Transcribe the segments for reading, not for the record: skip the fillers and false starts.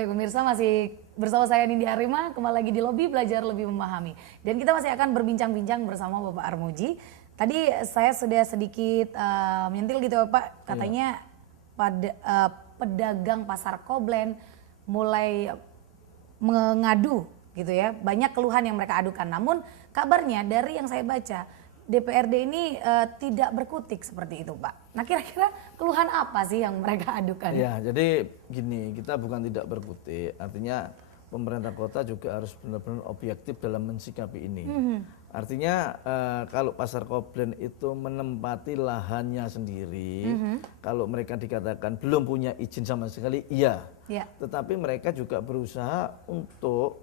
Baik pemirsa, masih bersama saya Nindya Arima, kembali lagi di Lobi Belajar Lebih Memahami. Dan kita masih akan berbincang-bincang bersama Bapak Armuji. Tadi saya sudah sedikit menyentil gitu ya Pak, katanya pada pedagang pasar Koblen mulai mengadu gitu ya, banyak keluhan yang mereka adukan. Namun kabarnya dari yang saya baca, DPRD ini tidak berkutik seperti itu Pak. Nah kira-kira keluhan apa sih yang mereka adukan? Ya, jadi gini, kita bukan tidak berkutik, artinya pemerintah kota juga harus benar-benar objektif dalam mensikapi ini. Artinya kalau pasar Koblen itu menempati lahannya sendiri, kalau mereka dikatakan belum punya izin sama sekali, iya. Tetapi mereka juga berusaha untuk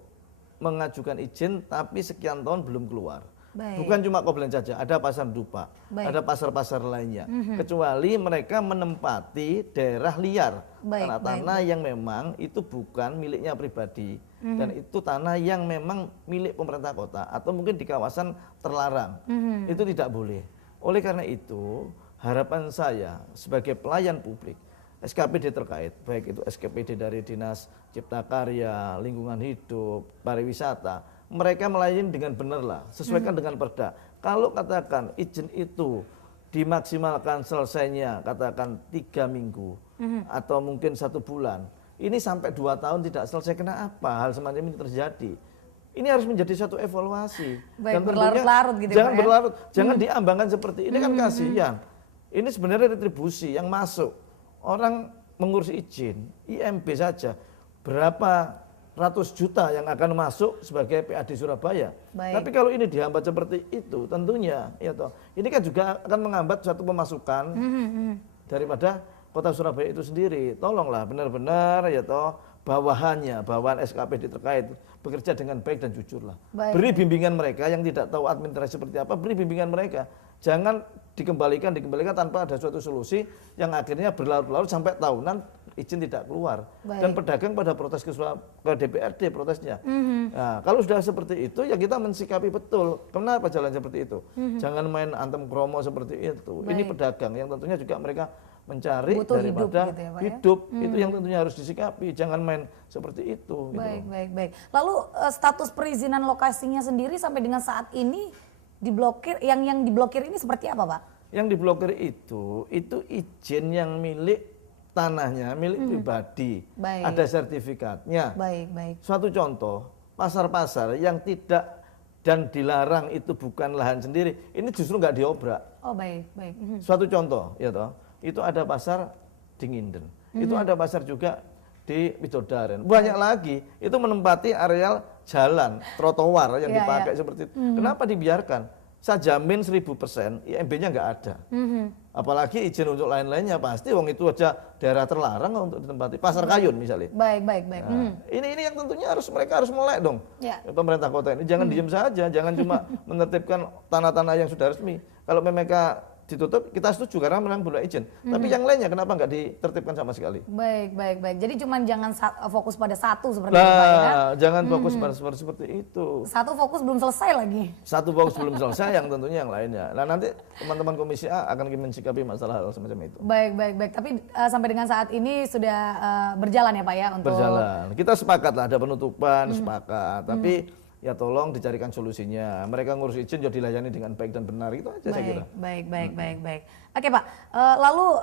mengajukan izin tapi sekian tahun belum keluar. Bukan cuma Koblen saja, ada pasar Dupa, ada pasar-pasar lainnya. Kecuali mereka menempati daerah liar, tanah-tanah yang memang itu bukan miliknya pribadi. Dan itu tanah yang memang milik pemerintah kota atau mungkin di kawasan terlarang. Itu tidak boleh. Oleh karena itu, harapan saya sebagai pelayan publik, SKPD terkait, baik itu SKPD dari Dinas Cipta Karya, Lingkungan Hidup, Pariwisata, mereka melayani dengan benar lah, sesuaikan dengan perda. Kalau katakan izin itu dimaksimalkan selesainya, katakan 3 minggu atau mungkin 1 bulan, ini sampai 2 tahun tidak selesai, kenapa hal semacam ini terjadi? Ini harus menjadi satu evaluasi. Dan berlarut-larut gitu jangan ya, berlarut, jangan diambangkan seperti ini, kan kasihan. Ini sebenarnya retribusi yang masuk. Orang mengurus izin, IMB saja, berapa ratus juta yang akan masuk sebagai PAD Surabaya. Tapi kalau ini dihambat seperti itu, tentunya ya toh, ini kan juga akan menghambat suatu pemasukan daripada Kota Surabaya itu sendiri. Tolonglah benar-benar ya toh, bawahan SKPD terkait bekerja dengan baik dan jujur lah. Beri bimbingan mereka yang tidak tahu administrasi seperti apa, beri bimbingan mereka. Jangan dikembalikan tanpa ada suatu solusi yang akhirnya berlarut-larut sampai tahunan izin tidak keluar. Dan pedagang pada protes ke DPRD protesnya. Nah, kalau sudah seperti itu ya kita mensikapi betul. Kenapa jalan seperti itu? Jangan main antem kromo seperti itu. Ini pedagang yang tentunya juga mereka mencari butuh daripada hidup, gitu ya, Pak, hidup. Itu yang tentunya harus disikapi. Jangan main seperti itu. Baik. Lalu status perizinan lokasinya sendiri sampai dengan saat ini diblokir, yang diblokir ini seperti apa Pak? Yang diblokir itu izin yang milik tanahnya, milik pribadi. Ada sertifikatnya. Suatu contoh, pasar-pasar yang tidak dan dilarang itu bukan lahan sendiri, ini justru nggak diobrak. Suatu contoh, ya toh, itu ada pasar di Nginden, itu ada pasar juga di Widodaren. Banyak lagi, itu menempati areal jalan, trotoar yang dipakai seperti itu. Kenapa dibiarkan? Saya jamin 1000% IMB-nya nggak ada. Apalagi izin untuk lain-lainnya, pasti wong itu aja daerah terlarang untuk ditempati. Pasar Kayun misalnya. Baik. Nah, ini yang tentunya mereka harus melek dong. Pemerintah kota ini jangan diem saja, jangan cuma menertibkan tanah-tanah yang sudah resmi. Kalau mereka ditutup, kita setuju karena memang belum izin. Tapi yang lainnya kenapa nggak ditertibkan sama sekali? Baik. Jadi cuma jangan fokus pada satu seperti itu Pak ya? Jangan fokus pada seperti itu. Satu fokus belum selesai lagi. Satu fokus belum selesai, yang tentunya yang lainnya. Nah nanti teman-teman Komisi A akan mensikapi masalah hal semacam itu. Baik. Tapi sampai dengan saat ini sudah berjalan ya Pak ya? Untuk berjalan. Kita sepakat lah ada penutupan, sepakat. Tapi ya tolong dicarikan solusinya. Mereka ngurus izin jadi dilayani dengan baik dan benar, itu aja saya kira. Baik. Oke Pak, lalu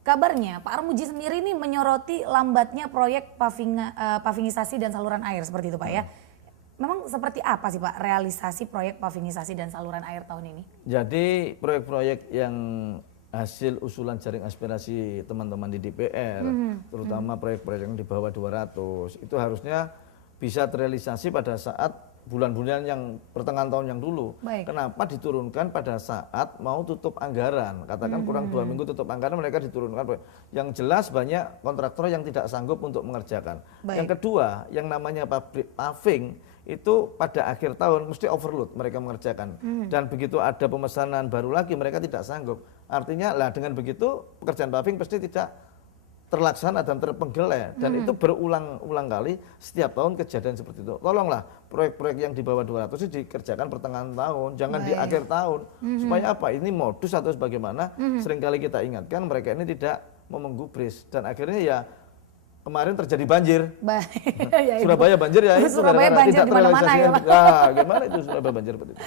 kabarnya Pak Armuji sendiri ini menyoroti lambatnya proyek pavingisasi dan saluran air seperti itu Pak ya. Memang seperti apa sih Pak realisasi proyek pavingisasi dan saluran air tahun ini? Jadi proyek-proyek yang hasil usulan jaring aspirasi teman-teman di DPR, terutama proyek-proyek yang di bawah 200, itu harusnya bisa terrealisasi pada saat bulan-bulan yang pertengahan tahun yang dulu. Kenapa diturunkan pada saat mau tutup anggaran? Katakan kurang 2 minggu tutup anggaran, mereka diturunkan. Yang jelas banyak kontraktor yang tidak sanggup untuk mengerjakan. Yang kedua, yang namanya pabrik paving itu pada akhir tahun mesti overload mereka mengerjakan. Dan begitu ada pemesanan baru lagi mereka tidak sanggup. Artinya lah dengan begitu pekerjaan paving pasti tidak terlaksana dan terpenggelai, dan itu berulang-ulang kali setiap tahun kejadian seperti itu. Tolonglah proyek-proyek yang di bawah 200 itu dikerjakan pertengahan tahun, jangan di akhir tahun. Supaya apa? Ini modus atau sebagaimana seringkali kita ingatkan mereka ini tidak mau menggubris, dan akhirnya ya kemarin terjadi banjir. Baik. Ya, Surabaya banjir ya itu Surabaya banjir tidak di mana-mana ya, Pak. Nah, gimana itu Surabaya banjir seperti itu?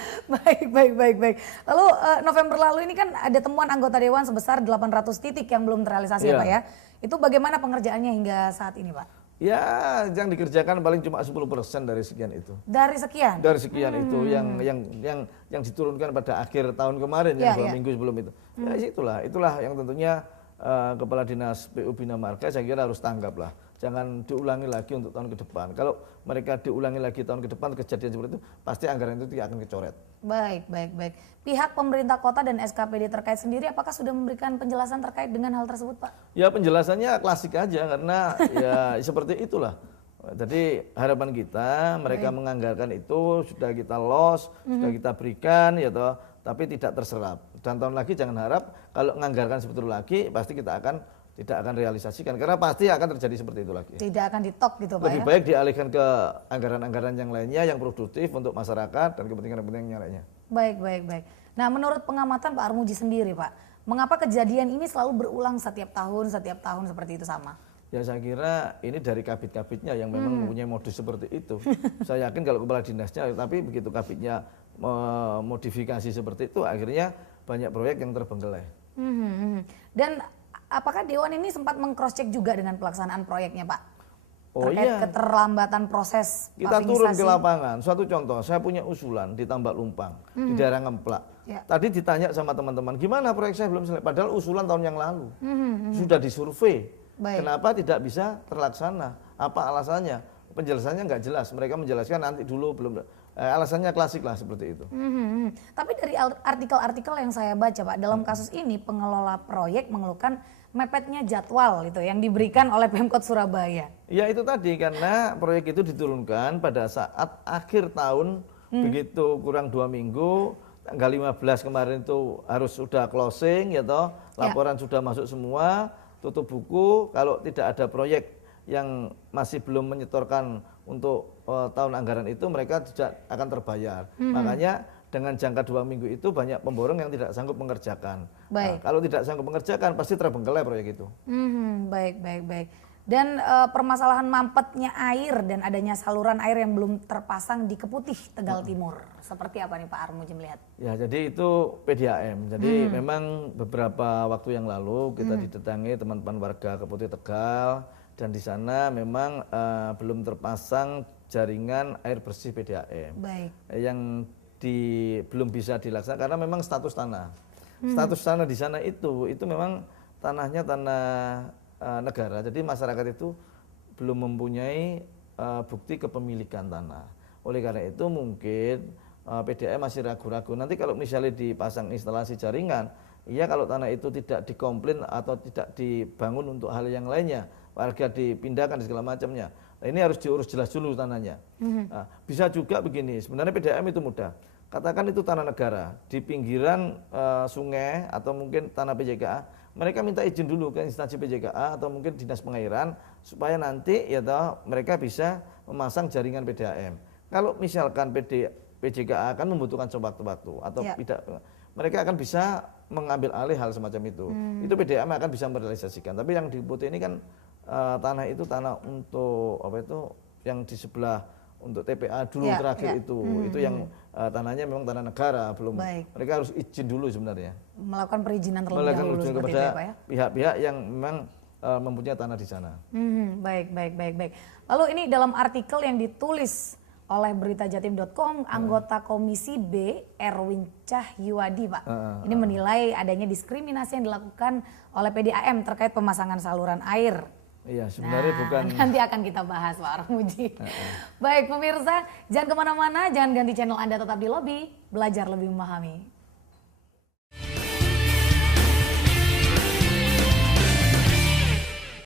Baik. Lalu November lalu ini kan ada temuan anggota dewan sebesar 800 titik yang belum terrealisasi ya Iya. Pak ya. Itu bagaimana pengerjaannya hingga saat ini Pak? Ya, yang dikerjakan paling cuma 10% dari sekian itu. Dari sekian? Dari sekian itu yang diturunkan pada akhir tahun kemarin Ya, yang 2 ya. minggu sebelum itu. Ya itulah yang tentunya Kepala Dinas PU Bina Marga saya kira harus tanggap lah. Jangan diulangi lagi untuk tahun ke depan. Kalau mereka diulangi lagi tahun ke depan kejadian seperti itu, pasti anggaran itu tidak akan kecoret. Baik. Pihak pemerintah kota dan SKPD terkait sendiri apakah sudah memberikan penjelasan terkait dengan hal tersebut Pak? Ya penjelasannya klasik aja karena ya seperti itulah. Jadi harapan kita mereka menganggarkan itu sudah kita loss, sudah kita berikan ya toh, tapi tidak terserap. Dan tahun lagi jangan harap kalau menganggarkan seperti itu lagi pasti kita tidak akan realisasikan karena pasti akan terjadi seperti itu lagi. Tidak akan ditok gitu Pak Lebih ya? baik dialihkan ke anggaran-anggaran yang lainnya yang produktif untuk masyarakat dan kepentingan-kepentingan yang lainnya. Baik. Nah menurut pengamatan Pak Armuji sendiri Pak, mengapa kejadian ini selalu berulang setiap tahun seperti itu sama? Ya saya kira ini dari kabit-kabitnya yang memang mempunyai modus seperti itu. Saya yakin kalau kepala dinasnya, tapi begitu kabitnya modifikasi seperti itu, akhirnya banyak proyek yang terbengkelai. Dan apakah Dewan ini sempat meng-cross check juga dengan pelaksanaan proyeknya Pak? Oh Terkait iya, keterlambatan proses kita turun ke pavingisasi. lapangan. Suatu contoh, saya punya usulan di Tambak Lumpang, di daerah Ngemplak. Ya. Tadi ditanya sama teman-teman, gimana proyek saya belum selesai? Padahal usulan tahun yang lalu. Sudah disurvei. Baik. Kenapa tidak bisa terlaksana? Apa alasannya? Penjelasannya nggak jelas. Mereka menjelaskan nanti dulu belum. Alasannya klasik lah seperti itu. Tapi dari artikel-artikel yang saya baca Pak, dalam kasus ini pengelola proyek mengeluhkan mepetnya jadwal itu yang diberikan oleh Pemkot Surabaya. Ya itu tadi karena proyek itu diturunkan pada saat akhir tahun begitu kurang 2 minggu tanggal 15 kemarin itu harus sudah closing ya toh laporan sudah masuk semua tutup buku kalau tidak ada proyek yang masih belum menyetorkan untuk tahun anggaran itu mereka tidak akan terbayar. Makanya dengan jangka 2 minggu itu banyak pemborong yang tidak sanggup mengerjakan. Nah, kalau tidak sanggup mengerjakan pasti terbengkelai proyek itu. Baik. Dan permasalahan mampetnya air dan adanya saluran air yang belum terpasang di Keputih, Tegal Timur. Seperti apa nih Pak Armuji melihat? Ya jadi itu PDAM. Jadi memang beberapa waktu yang lalu kita didatangi teman-teman warga Keputih Tegal dan di sana memang belum terpasang jaringan air bersih PDAM. Baik. Yang belum bisa dilaksanakan karena memang status tanah. Status tanah di sana itu memang tanahnya tanah negara. Jadi masyarakat itu belum mempunyai bukti kepemilikan tanah. Oleh karena itu mungkin PDAM masih ragu-ragu. Nanti kalau misalnya dipasang instalasi jaringan, iya kalau tanah itu tidak dikomplain atau tidak dibangun untuk hal yang lainnya, warga dipindahkan dan segala macamnya. Nah, ini harus diurus jelas dulu tanahnya. Nah, bisa juga begini, sebenarnya PDAM itu mudah. Katakan itu tanah negara di pinggiran sungai atau mungkin tanah PJKA, mereka minta izin dulu ke instansi PJKA atau mungkin dinas pengairan supaya nanti ya toh mereka bisa memasang jaringan PDAM. Kalau misalkan PJKA akan membutuhkan sewaktu-waktu atau tidak, mereka akan bisa mengambil alih hal semacam itu. Itu PDAM akan bisa merealisasikan. Tapi yang di Putih ini kan tanah itu tanah untuk apa itu yang di sebelah untuk TPA dulu terakhir itu yang tanahnya memang tanah negara belum. Mereka harus izin dulu sebenarnya. Melakukan perizinan terlebih dahulu seperti kepada itu ya Pak ya. Pihak-pihak yang memang mempunyai tanah di sana. Baik. Lalu ini dalam artikel yang ditulis oleh beritajatim.com, anggota Komisi B Erwin Cahyuadi Pak. Ini menilai adanya diskriminasi yang dilakukan oleh PDAM terkait pemasangan saluran air. Iya, sebenarnya bukan. Nanti akan kita bahas Pak Armuji. Baik pemirsa, jangan kemana-mana, jangan ganti channel Anda, tetap di Lobi, belajar lebih memahami.